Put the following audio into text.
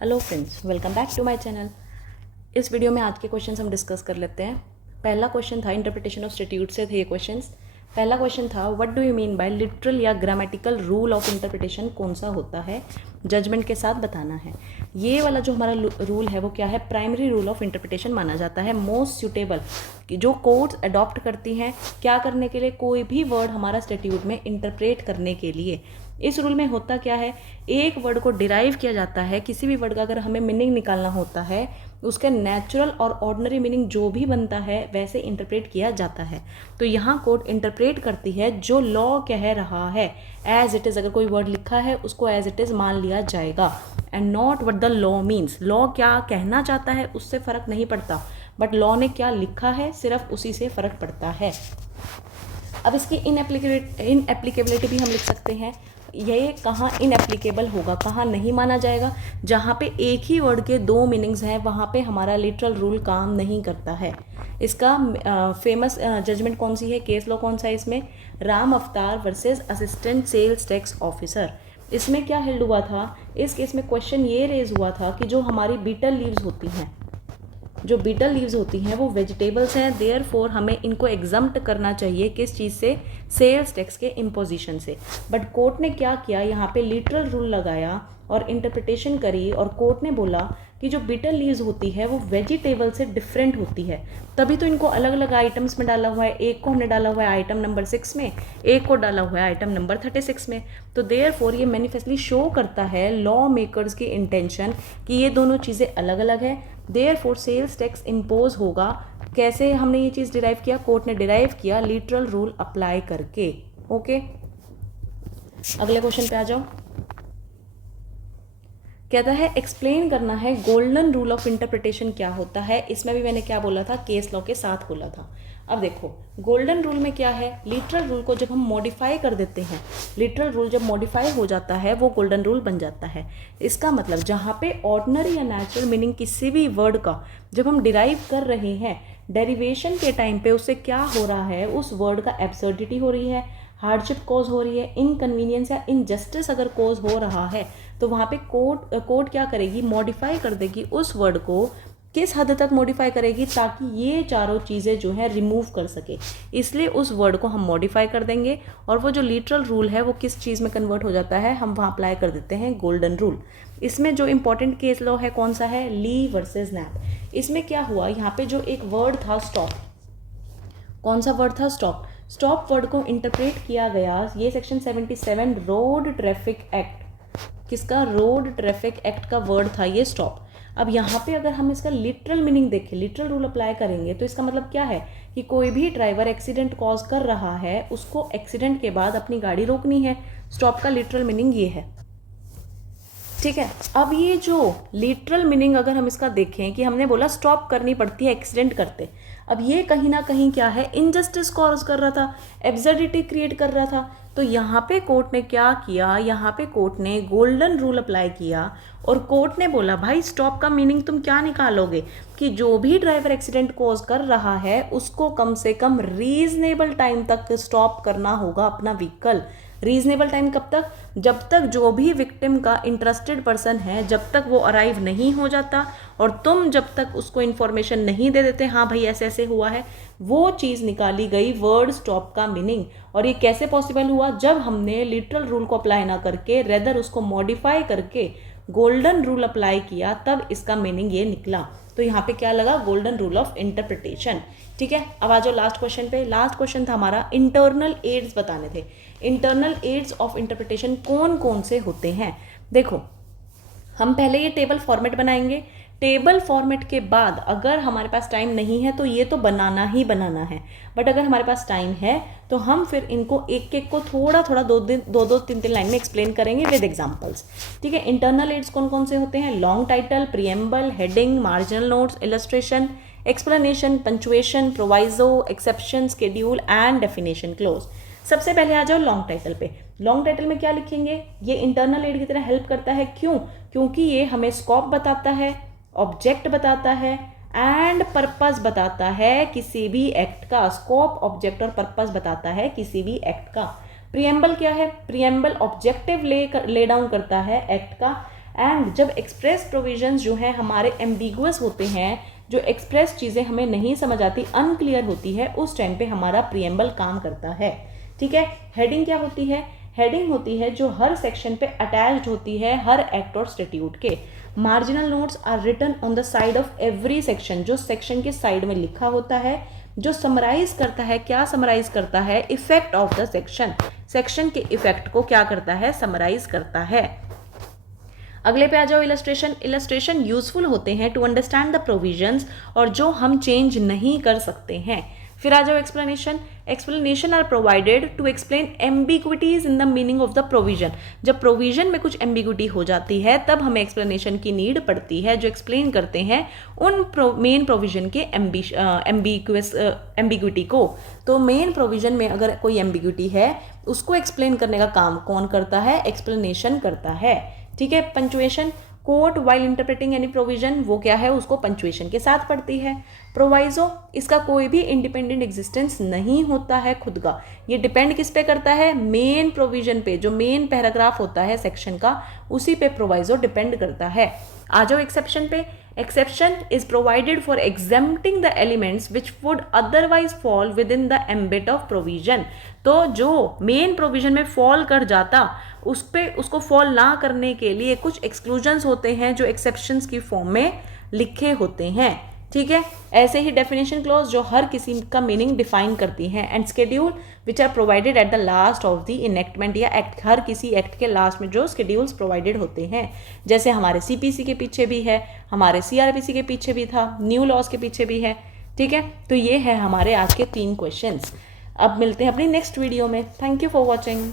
Hello friends, welcome back to my channel. इस video में आज के क्वेश्चंस हम डिस्कस कर लेते हैं। पहला क्वेश्चन था इंटरप्रिटेशन ऑफ स्टैट्यूट से थे ये क्वेश्चंस। पहला क्वेश्चन था what do you mean by literal या ग्रामेटिकल रूल ऑफ इंटरप्रिटेशन, कौन सा होता है, जजमेंट के साथ बताना है। ये वाला जो हमारा रूल है वो क्या है, प्राइमरी रूल ऑफ इंटरप्रिटेशन माना जाता है, मोस्ट सुटेबल, जो कोर्ट्स अडॉप्ट करती हैं क्या करने के लिए, कोई भी वर्ड हमारा स्टैट्यूट में इंटरप्रेट करने के लिए। इस रूल में होता क्या है, एक वर्ड को डिराइव किया जाता है, किसी भी वर्ड का अगर हमें मीनिंग निकालना होता है उसका नेचुरल और ऑर्डिनरी मीनिंग जो भी बनता है वैसे इंटरप्रेट किया जाता है। तो यहाँ कोर्ट इंटरप्रेट करती है जो लॉ कह रहा है एज इट इज़। अगर कोई वर्ड लिखा है उसको एज इट इज़ मान लिया जाएगा and not what the law means. Law क्या कहना चाहता है उससे फ़र्क नहीं पड़ता, बट लॉ ने क्या लिखा है सिर्फ उसी से फ़र्क पड़ता है। अब इसकी इनएप्लीकेबिलिटी भी हम लिख सकते हैं। ये कहाँ इनएप्लीकेबल होगा, कहाँ नहीं माना जाएगा, जहाँ पे एक ही वर्ड के दो मीनिंग्स हैं वहाँ पे हमारा लिटरल रूल काम नहीं करता है। इसका फेमस जजमेंट कौन सी है, केस लॉ कौन सा है इसमें, Ram Avtar versus assistant sales tax officer. इसमें क्या हेल्ड हुआ था, इस केस में क्वेश्चन ये रेज हुआ था कि जो हमारी बीटल लीव्स होती हैं, जो बीटल लीव्स होती हैं वो वेजिटेबल्स हैं, देयरफॉर हमें इनको एग्जम्प्ट करना चाहिए किस चीज़ से, सेल्स टैक्स के इम्पोजिशन से। बट कोर्ट ने क्या किया, यहाँ पे लिटरल रूल लगाया और इंटरप्रिटेशन करी और कोर्ट ने बोला कि जो बीटल लीव्स होती है वो वेजिटेबल से डिफरेंट होती है, तभी तो इनको अलग अलग आइटम्स में डाला हुआ है। एक को हमने डाला हुआ है आइटम नंबर 6 में, एक को डाला हुआ है आइटम नंबर 36 में। तो देयरफॉर ये मैनिफेस्टली शो करता है लॉ मेकर्स की इंटेंशन कि ये दोनों चीज़ें अलग अलग है, देयरफॉर सेल्स टैक्स इम्पोज होगा। कैसे हमने ये चीज़ डिराइव किया, कोर्ट ने डिराइव किया लिटरल रूल अप्लाई करके। ओके, अगले क्वेश्चन पे आ जाओ। कहता है एक्सप्लेन करना है गोल्डन रूल ऑफ इंटरप्रिटेशन क्या होता है। इसमें भी मैंने क्या बोला था, केस लॉ के साथ बोला था। अब देखो गोल्डन रूल में क्या है, लिटरल रूल को जब हम मॉडिफाई कर देते हैं, लिटरल रूल जब मॉडिफाई हो जाता है वो गोल्डन रूल बन जाता है। इसका मतलब जहाँ पे ऑर्डिनरी या नेचुरल मीनिंग किसी भी वर्ड का जब हम डिराइव कर रहे हैं, डेरिवेशन के टाइम पे उससे क्या हो रहा है, उस वर्ड का एब्सर्डिटी हो रही है, हार्डशिप कॉज हो रही है, इनकन्वीनियंस या इनजस्टिस अगर कॉज हो रहा है, तो वहाँ पे कोर्ट क्या करेगी, मॉडिफाई कर देगी उस वर्ड को। किस हद तक मॉडिफाई करेगी, ताकि ये चारों चीज़ें जो है रिमूव कर सके, इसलिए उस वर्ड को हम मॉडिफाई कर देंगे और वो जो लिटरल रूल है वो किस चीज़ में कन्वर्ट हो जाता है, हम वहाँ अप्लाई कर देते हैं गोल्डन रूल। इसमें जो इंपॉर्टेंट केस लॉ है कौन सा है, ली वर्सेस नैप। इसमें क्या हुआ, यहाँ पे जो एक वर्ड था स्टॉप, कौन सा वर्ड था, स्टॉप। स्टॉप वर्ड को इंटरप्रेट किया गया, ये सेक्शन 77 रोड ट्रैफिक एक्ट, किसका, रोड ट्रैफिक एक्ट का वर्ड था ये स्टॉप। अब यहाँ पे अगर हम इसका लिटरल मीनिंग देखें, लिटरल रूल अप्लाई करेंगे तो इसका मतलब क्या है कि कोई भी ड्राइवर एक्सीडेंट कॉज कर रहा है उसको एक्सीडेंट के बाद अपनी गाड़ी रोकनी है। स्टॉप का लिटरल मीनिंग ये है, ठीक है। अब ये जो लिटरल मीनिंग अगर हम इसका देखें कि हमने बोला स्टॉप करनी पड़ती है एक्सीडेंट करते, अब ये कहीं ना कहीं क्या है, इनजस्टिस कॉज कर रहा था, एब्सर्डिटी क्रिएट कर रहा था। तो यहाँ पे कोर्ट ने क्या किया, यहाँ पे कोर्ट ने गोल्डन रूल अप्लाई किया और कोर्ट ने बोला भाई स्टॉप का मीनिंग तुम क्या निकालोगे कि जो भी ड्राइवर एक्सीडेंट कॉज कर रहा है उसको कम से कम रीजनेबल टाइम तक स्टॉप करना होगा अपना व्हीकल। रीजनेबल टाइम कब तक, जब तक जो भी विक्टिम का इंटरेस्टेड पर्सन है जब तक वो अराइव नहीं हो जाता और तुम जब तक उसको इन्फॉर्मेशन नहीं दे देते, हाँ भाई ऐसे ऐसे हुआ है, वो चीज़ निकाली गई वर्ड स्टॉप का मीनिंग। और ये कैसे पॉसिबल हुआ, जब हमने लिटरल रूल को अप्लाई ना करके रेदर उसको मॉडिफाई करके गोल्डन रूल अप्लाई किया, तब इसका मीनिंग ये निकला। तो यहाँ पे क्या लगा, गोल्डन रूल ऑफ इंटरप्रिटेशन। ठीक है, अब आ जाओ लास्ट क्वेश्चन पे। लास्ट क्वेश्चन था हमारा इंटरनल एड्स बताने थे। इंटरनल एड्स ऑफ इंटरप्रिटेशन कौन कौन से होते हैं, देखो हम पहले ये टेबल फॉर्मेट बनाएंगे। टेबल फॉर्मेट के बाद अगर हमारे पास टाइम नहीं है तो ये तो बनाना ही बनाना है, बट अगर हमारे पास टाइम है तो हम फिर इनको एक एक को थोड़ा थोड़ा दो तीन लाइन में एक्सप्लेन करेंगे विद एग्जांपल्स। ठीक है, इंटरनल एड्स कौन कौन से होते हैं, long title, preamble, heading, marginal notes, illustration, explanation, punctuation, proviso, exception, schedule and definition close. सबसे पहले आ जाओ लॉन्ग टाइटल पे। लॉन्ग टाइटल में क्या लिखेंगे, ये इंटरनल एड की तरह हेल्प करता है, क्यों, क्योंकि ये हमें स्कोप बताता है, ऑब्जेक्ट बताता है एंड पर्पस बताता है किसी भी एक्ट का। स्कोप, ऑब्जेक्ट और पर्पस बताता है किसी भी एक्ट का। प्रीएम्बल क्या है, प्रीएम्बल ऑब्जेक्टिव ले डाउन करता है एक्ट का एंड जब एक्सप्रेस प्रोविजंस जो हैं हमारे एम्बिगुअस होते हैं, जो एक्सप्रेस चीज़ें हमें नहीं समझ आती, अनक्लियर होती है, उस टाइम पे हमारा प्रीएम्बल काम करता है। ठीक है, हेडिंग क्या होती है? हेडिंग होती है जो हर सेक्शन पे अटैच्ड होती है हर एक्ट और स्टैट्यूट के। Marginal notes are written on the side of every section, जो सेक्शन के साइड में लिखा होता है, जो समराइज करता है, क्या समराइज करता है? Effect of the section, section के इफेक्ट को क्या करता है? समराइज करता है। अगले पे आ जाओ, इलस्ट्रेशन। इलस्ट्रेशन यूजफुल होते हैं टू अंडरस्टैंड द प्रोविजंस, और जो हम चेंज नहीं कर सकते हैं। फिर आ जाओ explanation. Explanation are provided to explain ambiguities in the meaning of the provision. जब प्रोविजन में कुछ एम्बिग्विटी हो जाती है तब हमें एक्सप्लेनेशन की नीड पड़ती है, जो एक्सप्लेन करते हैं उन मेन प्रोविजन के एम्बिग्विटी को। तो मेन प्रोविजन में अगर कोई एम्बिग्विटी है उसको एक्सप्लेन करने का काम कौन करता है? एक्सप्लेनेशन करता है। ठीक है, punctuation. Court while interpreting any provision, वो क्या है? उसको पंचुएशन के साथ पढ़ती है। प्रोवाइजो, इसका कोई भी इंडिपेंडेंट एग्जिस्टेंस नहीं होता है खुद का, ये डिपेंड किस पे करता है? मेन प्रोविजन पे, जो मेन पैराग्राफ होता है सेक्शन का, उसी पे प्रोवाइजो डिपेंड करता है। आ जाओ एक्सेप्शन पे। Exception is provided for exempting the elements which would otherwise fall within the ambit of provision. तो जो मेन प्रोविजन में फॉल कर जाता, उसको फॉल ना करने के लिए कुछ एक्सक्लूजन्स होते हैं जो एक्सेप्शंस की फॉर्म में लिखे होते हैं। ठीक है, ऐसे ही डेफिनेशन क्लॉज जो हर किसी का मीनिंग डिफाइन करती हैं। And schedule which are provided at the last of the enactment, या एक्ट, हर किसी एक्ट के लास्ट में जो स्केड्यूल्स प्रोवाइडेड होते हैं, जैसे हमारे सीपीसी के पीछे भी है, हमारे सीआरपीसी के पीछे भी था, न्यू लॉज के पीछे भी है। ठीक है, तो ये है हमारे आज के 3 क्वेश्चंस। अब मिलते हैं अपनी नेक्स्ट वीडियो में। Thank you for watching.